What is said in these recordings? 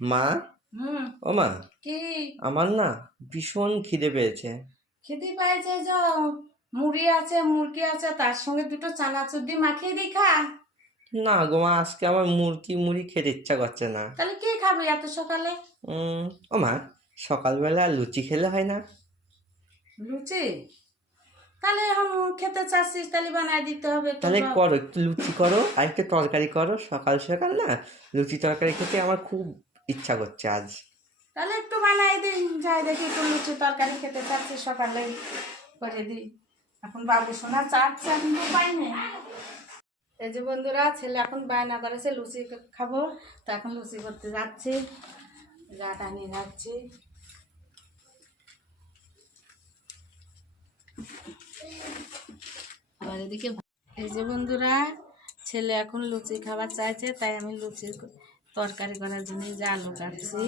মা, হুম। ও মা, কি? আমার না ভীষণ খিদে পেয়েছে। খিদে পাইছে যে মুড়ি আছে, মুরগি আছে, তার সঙ্গে দুটো চানাচুর দিয়ে মাখিয়ে দিই, খা। না গো মা, আজকে আমার মুড়ি খেতে ইচ্ছা করছে না। তাহলে কি খাবি এত সকালে? উম, ও মা, সকালবেলা লুচি খেলে হয় না? লুচি? তাহলে এখন খেতে চাচ্ছিস, তাহলে বানাই দিতে হবে তোর তাহলে বাপ। করো, একটু লুচি করো আর একটু তরকারি করো। সকাল সকাল না লুচি তরকারি খেতে আমার খুব ইচ্ছা করছে আজ। তাহলে একটু বানাই দিই, যাই দেখি একটু লুচি তরকারি খেতে চাচ্ছিস সকালে, করে দিই। এখন বাবু সোনা চাচ্ছে, এখন তো পাই না। এই যে বন্ধুরা, ছেলে এখন বায়না করেছে লুচি খাবো, তো এখন লুচি করতে যাচ্ছি, গাটা নিয়ে যাচ্ছি। আবার এদিকে এই যে বন্ধুরা, ছেলে এখন লুচি খাবার চাইছে, তাই আমি লুচি তরকারি করার জন্য যে আলু কাটছি।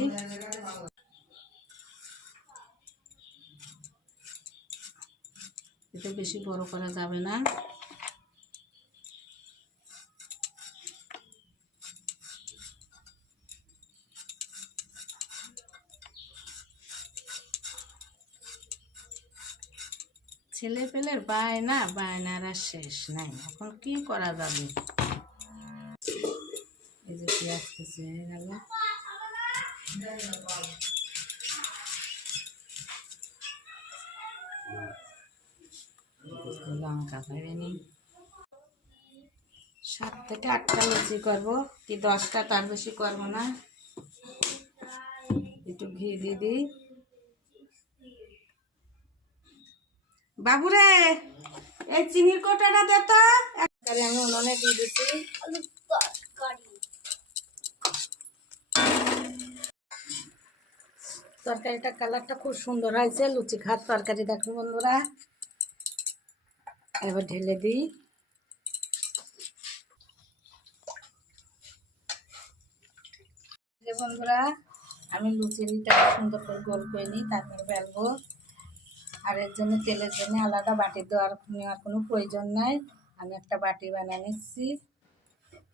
এটা বেশি বড় করা যাবে না। ছেলে পেলের বায়নার আর শেষ নাই, এখন কি করা যাবে। এই যে পেঁয়াজ কুচি হয়ে গেল, লঙ্কা ভেবে নিই। 7 থেকে 8টা লুচি করবো, কি 10টা, তার বেশি করবো না। একটু ঘি দিয়ে দিই। বাবুরে, এই চিনির কোটাটা দে তো। আমি উনুনে দিয়ে দিচ্ছি। তরকারিটা কালারটা খুব সুন্দর হয়েছে, লুচি খাওয়ার তরকারি দেখো বন্ধুরা। এবার ঢেলে দিই। বন্ধুরা, আমি লুচিটা সুন্দর করে গোল করে নিই, তারপর বেলবো। আর এর জন্য তেলের জন্য আলাদা বাটি নেওয়ার কোনো প্রয়োজন নাই। আমি একটা বাটি বানিয়ে নিচ্ছি,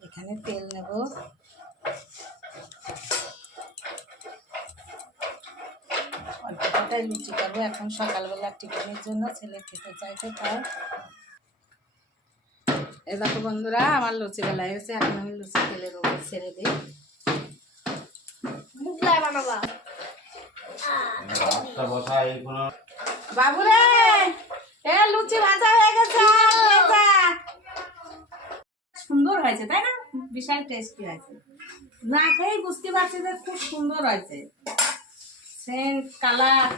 এখানে তেল নেব। অল্পটাই লুচি করবো এখন সকালবেলা টিফিনের জন্য, ছেলে খেতে চাইছে তাই। এ দেখো বন্ধুরা, আমার লুচি বেলা হয়েছে, এখন আমি লুচি তেলের উপর ছেড়ে দিই। বাবুরে, এ লুচি ভাজা হয়ে গেছে, সুন্দর হয়েছে তাই না? বিশাল টেস্টি হয়েছে, না খেয়েই বুঝতে পারছি যে খুব সুন্দর হয়েছে। Saint colour